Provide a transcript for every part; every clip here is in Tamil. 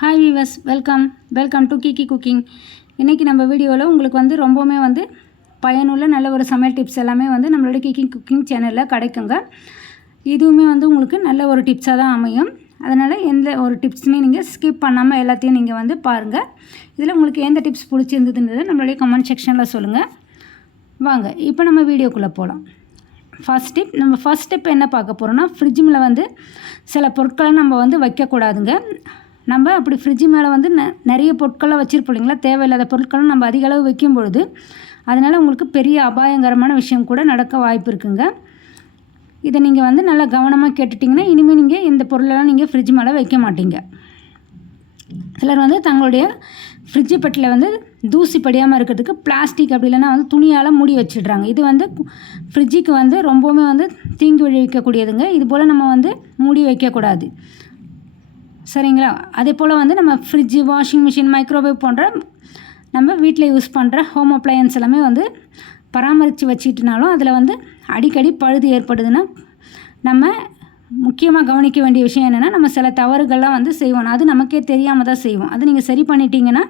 Hi viewers welcome welcome to Kiki cooking இன்றைக்கி நம்ம வீடியோவில் உங்களுக்கு வந்து ரொம்பவுமே வந்து பயனுள்ள நல்ல ஒரு சமையல் டிப்ஸ் எல்லாமே வந்து நம்மளோட கிக்கிங் குக்கிங் சேனலில் கிடைக்குங்க. இதுவுமே வந்து உங்களுக்கு நல்ல ஒரு டிப்ஸாக தான் அமையும். அதனால் எந்த ஒரு டிப்ஸுமே நீங்கள் ஸ்கிப் பண்ணாமல் எல்லாத்தையும் நீங்கள் வந்து பாருங்கள் இதில் உங்களுக்கு எந்த டிப்ஸ் பிடிச்சிருந்ததுன்றது நம்மளுடைய கமெண்ட் செக்ஷனில் சொல்லுங்கள் வாங்க இப்போ நம்ம வீடியோக்குள்ளே போகலாம் ஃபஸ்ட் டிப் நம்ம ஃபஸ்ட் ஸ்டெப் என்ன பார்க்க போகிறோம்னா ஃப்ரிட்ஜுமில் வந்து சில பொருட்களை நம்ம வந்து வைக்கக்கூடாதுங்க. நம்ம அப்படி ஃப்ரிட்ஜு மேலே வந்து ந நிறைய பொருட்களை வச்சுருப்போம் இல்லைங்களா? தேவையில்லாத பொருட்களும் நம்ம அதிக அளவு வைக்கும் பொழுது அதனால் உங்களுக்கு பெரிய அபாயங்கரமான விஷயம் கூட நடக்க வாய்ப்பு இருக்குங்க. இதை நீங்கள் வந்து நல்லா கவனமாக கேட்டுட்டிங்கன்னா இனிமேல் நீங்கள் இந்த பொருளெல்லாம் நீங்கள் ஃப்ரிட்ஜ் மேலே வைக்க மாட்டீங்க. சிலர் வந்து தங்களுடைய ஃப்ரிட்ஜு பெட்டில் வந்து தூசி படியாமல் இருக்கிறதுக்கு பிளாஸ்டிக் அப்படி இல்லைன்னா வந்து துணியால் மூடி வச்சிடுறாங்க. இது வந்து ஃப்ரிட்ஜுக்கு வந்து ரொம்பவுமே வந்து தீங்கு விளைவிக்கக்கூடியதுங்க. இது போல் நம்ம வந்து மூடி வைக்கக்கூடாது. சரிங்களா? அதே போல் வந்து நம்ம ஃப்ரிட்ஜு வாஷிங் மிஷின் மைக்ரோவேவ் போன்ற நம்ம வீட்டில் யூஸ் பண்ணுற ஹோம் அப்ளையன்ஸ் எல்லாமே வந்து பராமரித்து வச்சுக்கிட்டனாலும் அதில் வந்து அடிக்கடி பழுது ஏற்படுதுன்னா நம்ம முக்கியமாக கவனிக்க வேண்டிய விஷயம் என்னென்னா நம்ம சில தவறுகள்லாம் வந்து செய்வோம். அது நமக்கே தெரியாமல் தான் செய்வோம். அது நீங்கள் சரி பண்ணிட்டீங்கன்னா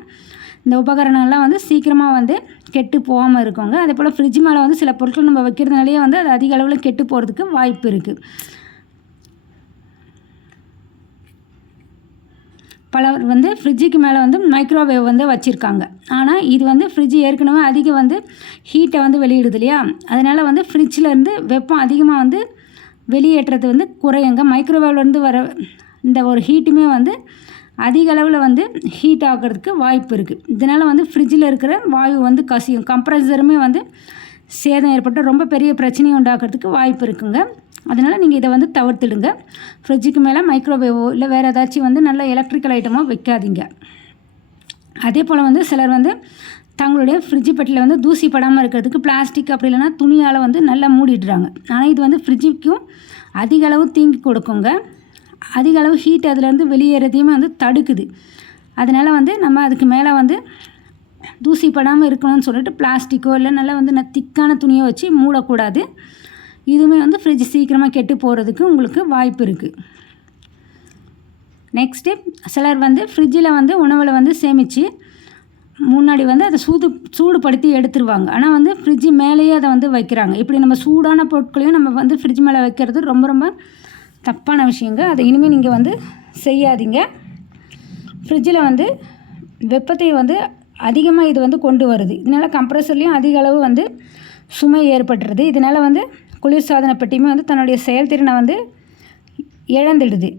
இந்த உபகரணங்கள்லாம் வந்து சீக்கிரமாக வந்து கெட்டு போகாமல் இருக்கோங்க. அதே போல் ஃப்ரிட்ஜ் மேலே வந்து சில பொருட்கள் நம்ம வைக்கிறதுனாலேயே வந்து அது அதிக அளவில் கெட்டு போகிறதுக்கு வாய்ப்பு இருக்குது பலர் வந்து ஃப்ரிட்ஜுக்கு மேலே வந்து மைக்ரோவேவ் வந்து வச்சுருக்காங்க. ஆனால் இது வந்து ஃப்ரிட்ஜ் ஏற்கனவே அதிகம் வந்து ஹீட்டை வந்து வெளியிடுது இல்லையா? அதனால் வந்து ஃப்ரிட்ஜிலேருந்து வெப்பம் அதிகமாக வந்து வெளியேற்றுறது வந்து குறையுங்க. மைக்ரோவேவ்லேருந்து வர இந்த ஒரு ஹீட்டுமே வந்து அதிக அளவில் வந்து ஹீட் ஆகிறதுக்கு வாய்ப்பு இருக்குது இதனால் வந்து ஃப்ரிட்ஜில் இருக்கிற வாயு வந்து கசியும். கம்ப்ரஸருமே வந்து சேதம் ஏற்பட்டு ரொம்ப பெரிய பிரச்சனையை உண்டாக்குறதுக்கு வாய்ப்பு இருக்குங்க. அதனால் நீங்கள் இதை வந்து தவிர்த்துடுங்க. ஃப்ரிட்ஜுக்கு மேலே மைக்ரோவேவோ இல்லை வேறு ஏதாச்சும் வந்து நல்ல எலக்ட்ரிக்கல் ஐட்டமோ வைக்காதீங்க. அதே போல் வந்து சிலர் வந்து தங்களுடைய ஃப்ரிட்ஜு பெட்டியில் வந்து தூசி படாமல் இருக்கிறதுக்கு பிளாஸ்டிக் அப்படி இல்லைன்னா துணியால் வந்து நல்லா மூடிடுறாங்க. ஆனால் இது வந்து ஃப்ரிட்ஜுக்கும் அதிக அளவு தீங்கி கொடுக்குங்க. அதிக அளவு ஹீட் அதுலேருந்து வெளியேறதையுமே வந்து தடுக்குது. அதனால் வந்து நம்ம அதுக்கு மேலே வந்து தூசி படாமல் இருக்கணும்னு சொல்லிட்டு பிளாஸ்டிக்கோ இல்லை நல்லா வந்து திக்கான துணியை வச்சு மூடக்கூடாது. இதுவுமே வந்து ஃப்ரிட்ஜ் சீக்கிரமாக கெட்டு போகிறதுக்கு உங்களுக்கு வாய்ப்பு இருக்குது நெக்ஸ்ட்டு சிலர் வந்து ஃப்ரிட்ஜில் வந்து உணவில் வந்து சேமித்து முன்னாடி வந்து அதை சூடு சூடுபடுத்தி எடுத்துருவாங்க. ஆனால் வந்து ஃப்ரிட்ஜு மேலேயே அதை வந்து வைக்கிறாங்க. இப்படி நம்ம சூடான பொருட்களையும் நம்ம வந்து ஃப்ரிட்ஜ் மேலே வைக்கிறது ரொம்ப ரொம்ப தப்பான விஷயங்க. அதை இனிமேல் நீங்கள் வந்து செய்யாதீங்க. ஃப்ரிட்ஜில் வந்து வெப்பத்தை வந்து அதிகமாக இது வந்து கொண்டு வருது. இதனால் கம்ப்ரஸர்லேயும் அதிக அளவு வந்து சுமை ஏற்பட்டுருது. இதனால் வந்து குளிர்சாதன பெட்டியுமே வந்து தன்னுடைய செயல்திறனை வந்து இழந்துடுது.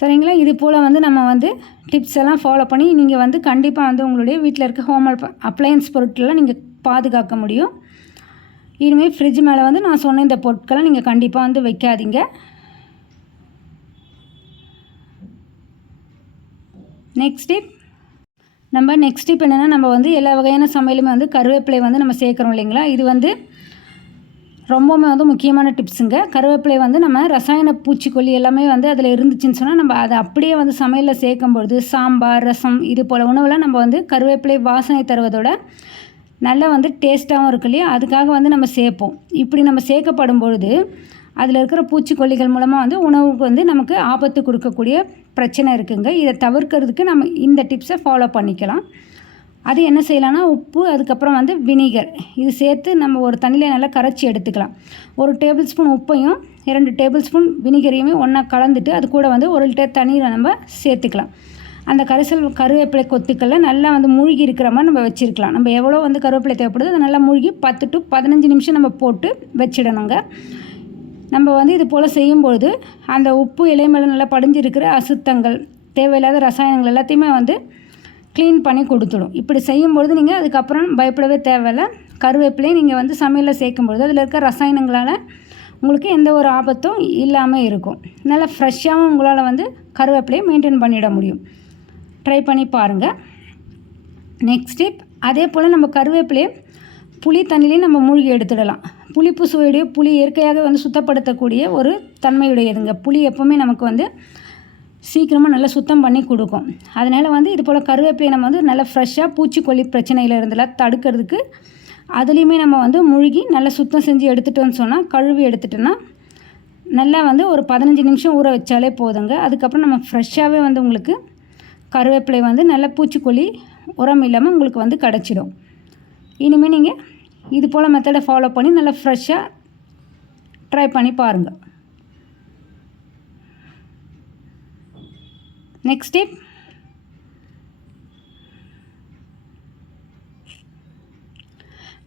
சரிங்களா? இது போல் வந்து நம்ம வந்து டிப்ஸ் எல்லாம் ஃபாலோ பண்ணி நீங்கள் வந்து கண்டிப்பாக வந்து உங்களுடைய வீட்டில் இருக்க ஹோம் அப்ளையன்ஸ் பொருட்களெலாம் நீங்கள் பாதுகாக்க முடியும். இனிமேல் ஃப்ரிட்ஜ் மேலே வந்து நான் சொன்ன இந்த பொருட்களை நீங்கள் கண்டிப்பாக வந்து வைக்காதீங்க. நெக்ஸ்ட் டிப் நம்ம நெக்ஸ்ட் டிப் என்னென்னா நம்ம வந்து எல்லா வகையான சமையலுமே வந்து கருவேப்பிலை வந்து நம்ம சேர்க்குறோம் இல்லைங்களா? இது வந்து ரொம்பவுமே வந்து முக்கியமான டிப்ஸுங்க கருவேப்பிலை வந்து நம்ம ரசாயன பூச்சிக்கொல்லி எல்லாமே வந்து அதில் இருந்துச்சுன்னு சொன்னால் நம்ம அதை அப்படியே வந்து சமையலில் சேர்க்கும்பொழுது சாம்பார் ரசம் இது போல் உணவுலாம் நம்ம வந்து கருவேப்பிலை வாசனை தருவதோட நல்லா வந்து டேஸ்ட்டாகவும் இருக்கு இல்லையா? அதுக்காக வந்து நம்ம சேர்ப்போம். இப்படி நம்ம சேர்க்கப்படும் பொழுது அதில் இருக்கிற பூச்சிக்கொல்லிகள் மூலமாக வந்து உணவுக்கு வந்து நமக்கு ஆபத்து கொடுக்கக்கூடிய பிரச்சனை இருக்குங்க. இதை தவிர்க்கிறதுக்கு நம்ம இந்த டிப்ஸை ஃபாலோ பண்ணிக்கலாம். அது என்ன செய்யலாம்னா உப்பு அதுக்கப்புறம் வந்து வினிகர். இது சேர்த்து நம்ம ஒரு தண்ணியில் நல்லா கரைச்சி எடுத்துக்கலாம். ஒரு டேபிள் ஸ்பூன் உப்பையும் இரண்டு டேபிள் ஸ்பூன் வினிகரையுமே ஒன்றா கலந்துட்டு அது கூட வந்து ஒரு லிட்டர் தண்ணீரை நம்ம சேர்த்துக்கலாம். அந்த கரிசல் கருவேப்பிலை கொத்துக்களில் நல்லா வந்து மூழ்கி இருக்கிற மாதிரி நம்ம வச்சுருக்கலாம். நம்ம எவ்வளோ வந்து கருவேப்பிலை தேவைப்படுதோ அதை நல்லா மூழ்கி பத்து டு பதினஞ்சு நிமிஷம் நம்ம போட்டு வச்சிடணுங்க. நம்ம வந்து இது போல் செய்யும்பொழுது அந்த உப்பு இலை மேலே நல்லா படிஞ்சிருக்கிற அசுத்தங்கள் தேவையில்லாத ரசாயனங்கள் எல்லாத்தையுமே வந்து க்ளீன் பண்ணி கொடுத்துடும். இப்படி செய்யும்பொழுது நீங்கள் அதுக்கப்புறம் பயப்படவே தேவையில்ல. கருவேப்பிலையும் நீங்கள் வந்து சமையலில் சேர்க்கும்பொழுது அதில் இருக்க ரசாயனங்களால் உங்களுக்கு எந்த ஒரு ஆபத்தும் இல்லாமல் இருக்கும். நல்லா ஃப்ரெஷ்ஷாகவும் உங்களால் வந்து கருவேப்பிலையை மெயின்டைன் பண்ணிட முடியும். ட்ரை பண்ணி பாருங்கள் நெக்ஸ்ட் ஸ்டெப் அதே போல் நம்ம கருவேப்பிலையை புளி தண்ணிலையும் நம்ம மூழ்கி எடுத்துடலாம். புளிப்பு சுவையுடைய புளி இயற்கையாக வந்து சுத்தப்படுத்தக்கூடிய ஒரு தன்மையுடையதுங்க. புளி எப்போவுமே நமக்கு வந்து சீக்கிரமாக நல்லா சுத்தம் பண்ணி கொடுக்கும். அதனால் வந்து இது போல் கருவேப்பிலையை நம்ம வந்து நல்லா ஃப்ரெஷ்ஷாக பூச்சிக்கொல்லி பிரச்சனையில் இருந்தெல்லாம் தடுக்கிறதுக்கு அதுலேயுமே நம்ம வந்து மூழ்கி நல்லா சுத்தம் செஞ்சு எடுத்துட்டோம்னு சொன்னால் கழுவி எடுத்துட்டோன்னா நல்லா வந்து ஒரு பதினஞ்சு நிமிஷம் ஊற வச்சாலே போதுங்க. அதுக்கப்புறம் நம்ம ஃப்ரெஷ்ஷாகவே வந்து உங்களுக்கு கருவேப்பிலை வந்து நல்லா பூச்சிக்கொல்லி உரம் இல்லாமல் உங்களுக்கு வந்து கிடச்சிடும். இனிமேல் நீங்கள் இது போல் மெத்தடை ஃபாலோ பண்ணி நல்லா ஃப்ரெஷ்ஷாக ட்ரை பண்ணி பாருங்கள் நெக்ஸ்ட் டிப்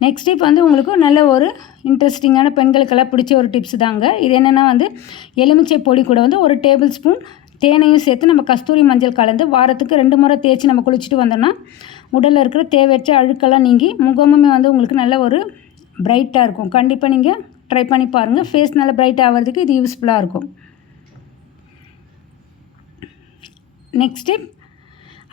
நெக்ஸ்ட் டிப் வந்து உங்களுக்கு நல்ல ஒரு இன்ட்ரெஸ்டிங்கான பெண்களுக்கெல்லாம் பிடிச்ச ஒரு டிப்ஸ் தாங்க. இது என்னென்னா வந்து எலுமிச்சை பொடி கூட வந்து ஒரு டேபிள் ஸ்பூன் தேனையும் சேர்த்து நம்ம கஸ்தூரி மஞ்சள் கலந்து வாரத்துக்கு ரெண்டு முறை தேய்ச்சி நம்ம குளிச்சுட்டு வந்தோம்னா உடலில் இருக்கிற தேவையற்ற அழுக்கெல்லாம் நீங்கி முகமுமே வந்து உங்களுக்கு நல்ல ஒரு பிரைட்டாக இருக்கும். கண்டிப்பாக நீங்கள் ட்ரை பண்ணி பாருங்கள் ஃபேஸ் நல்லா பிரைட் ஆகிறதுக்கு இது யூஸ்ஃபுல்லாக இருக்கும். நெக்ஸ்ட்டு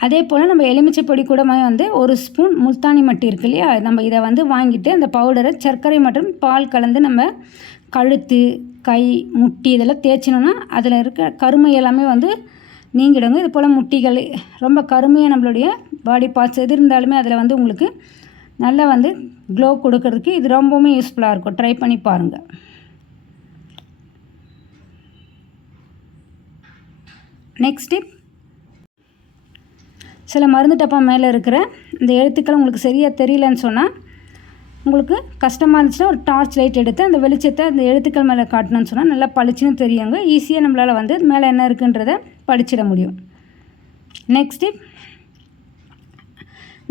அதே போல் நம்ம எலுமிச்சை பொடி வந்து ஒரு ஸ்பூன் முல்தானி மட்டி இருக்கு இல்லையா? நம்ம இதை வந்து வாங்கிட்டு அந்த பவுடரை சர்க்கரை மற்றும் பால் கலந்து நம்ம கழுத்து கை முட்டி இதெல்லாம் தேய்ச்சினோன்னா அதில் இருக்க கருமை எல்லாமே வந்து நீங்கிடுங்க. இது போல் முட்டிகள் ரொம்ப கருமையாக நம்மளுடைய பாடி பார்ட்ஸ் எது இருந்தாலுமே அதில் வந்து உங்களுக்கு நல்லா வந்து க்ளோ கொடுக்கறதுக்கு இது ரொம்பவுமே யூஸ்ஃபுல்லாக இருக்கும். ட்ரை பண்ணி பாருங்கள் நெக்ஸ்ட் டிப் சில மருந்து டப்பா மேலே இருக்கிற இந்த எழுத்துக்கள் உங்களுக்கு சரியாக தெரியலன்னு சொன்னால் உங்களுக்கு கஷ்டமாக இருந்துச்சுன்னா ஒரு டார்ச் லைட் எடுத்து அந்த வெளிச்சத்தை அந்த எழுத்துக்கள் மேலே காட்டணும்னு சொன்னால் நல்லா பளிச்சுன்னு தெரியுங்க. ஈஸியாக நம்மளால் வந்து மேலே என்ன இருக்குன்றத படிச்சிட முடியும். நெக்ஸ்ட்டு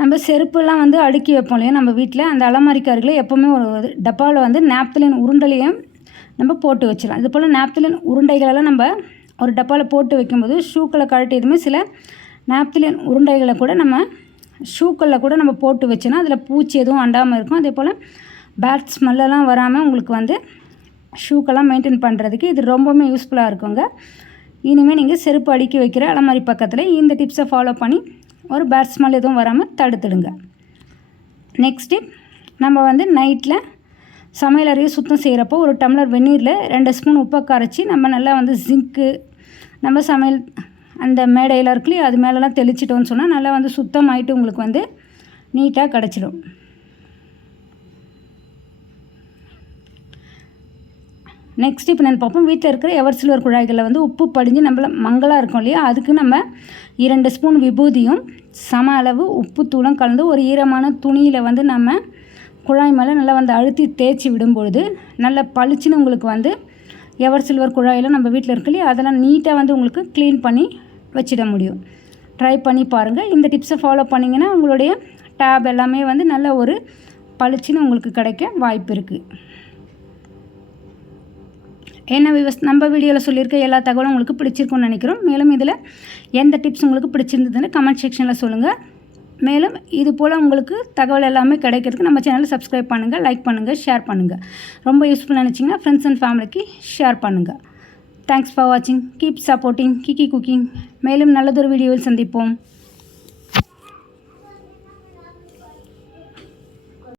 நம்ம செருப்புலாம் வந்து அடுக்கி வைப்போம் இல்லையா? நம்ம வீட்டில் அந்த அலமாரிக்காரர்களை எப்போவுமே ஒரு டப்பாவில் வந்து நாப்தலின் உருண்டலையும் நம்ம போட்டு வச்சிடலாம். இது போல் நாப்தலின் உருண்டைகளெல்லாம் நம்ம ஒரு டப்பாவில் போட்டு வைக்கும்போது ஷூக்களை கழட்டியதுமே சில நாப்தலின் உருண்டைகளை கூட நம்ம ஷூக்களில் கூட நம்ம போட்டு வச்சோன்னா அதில் பூச்சி எதுவும் அண்டாமல் இருக்கும். அதே போல் பேட் ஸ்மெல்லெல்லாம் வராமல் உங்களுக்கு வந்து ஷூக்கெல்லாம் மெயின்டைன் பண்ணுறதுக்கு இது ரொம்பவுமே யூஸ்ஃபுல்லாக இருக்குங்க. இனிமேல் நீங்கள் செருப்பு அடுக்கி வைக்கிற அலமாரி பக்கத்தில் இந்த டிப்ஸை ஃபாலோ பண்ணி ஒரு பேட் ஸ்மெல் எதுவும் வராமல் தடுத்துடுங்க. நெக்ஸ்ட்டு நம்ம வந்து நைட்டில் சமையல் அறையை சுத்தம் செய்கிறப்போ ஒரு டம்ளர் வெந்நீரில் ரெண்டு ஸ்பூன் உப்பை கரைச்சி நம்ம நல்லா வந்து ஜிங்க்கு நம்ம சமையல் அந்த மேடையில் இருக்குல்லையே அது மேலெலாம் தெளிச்சிட்டோன்னு சொன்னால் நல்லா வந்து சுத்தமாயிட்டு உங்களுக்கு வந்து நீட்டாக கிடச்சிடும். நெக்ஸ்ட் இப்போ நான் பார்ப்போம். வீட்டில் இருக்கிற எவர் சில்வர் குழாய்களில் வந்து உப்பு படிஞ்சு நம்மள மங்களாக இருக்கும் இல்லையா? அதுக்கு நம்ம இரண்டு ஸ்பூன் விபூதியும் சம அளவு உப்பு தூளும் கலந்து ஒரு ஈரமான துணியில் வந்து நம்ம குழாய் மேலே நல்லா வந்து அழுத்தி தேய்ச்சி விடும்பொழுது நல்ல பளிச்சுன்னு உங்களுக்கு வந்து எவர் சில்வர் குழாயெல்லாம் நம்ம வீட்டில் இருக்கு இல்லையா? அதெல்லாம் நீட்டாக வந்து உங்களுக்கு க்ளீன் பண்ணி வச்சிட முடியும். ட்ரை பண்ணி பாருங்கள் இந்த டிப்ஸை ஃபாலோ பண்ணிங்கன்னா உங்களுடைய டேப் எல்லாமே வந்து நல்ல ஒரு பளிச்சுன்னு உங்களுக்கு கிடைக்க வாய்ப்பு இருக்குது என்ன விவஸ் நம்ம வீடியோவில் சொல்லியிருக்க எல்லா தகவலும் உங்களுக்கு பிடிச்சிருக்கும்னு நினைக்கிறோம். மேலும் இதில் எந்த டிப்ஸ் உங்களுக்கு பிடிச்சிருந்ததுன்னு கமெண்ட் செக்ஷனில் சொல்லுங்கள் மேலும் இது போல் உங்களுக்கு தகவல் எல்லாமே கிடைக்கிறதுக்கு நம்ம சேனலை சப்ஸ்கிரைப் பண்ணுங்கள் லைக் பண்ணுங்கள் ஷேர் பண்ணுங்கள் ரொம்ப யூஸ்ஃபுல் நினச்சிங்கன்னா ஃப்ரெண்ட்ஸ் அண்ட் ஃபேமிலிக்கு ஷேர் பண்ணுங்கள் தேங்க்ஸ் ஃபார் வாட்சிங் கீப் சப்போர்ட்டிங் கிக்கி குக்கிங் மேலும் நல்லதொரு வீடியோவில் சந்திப்போம்.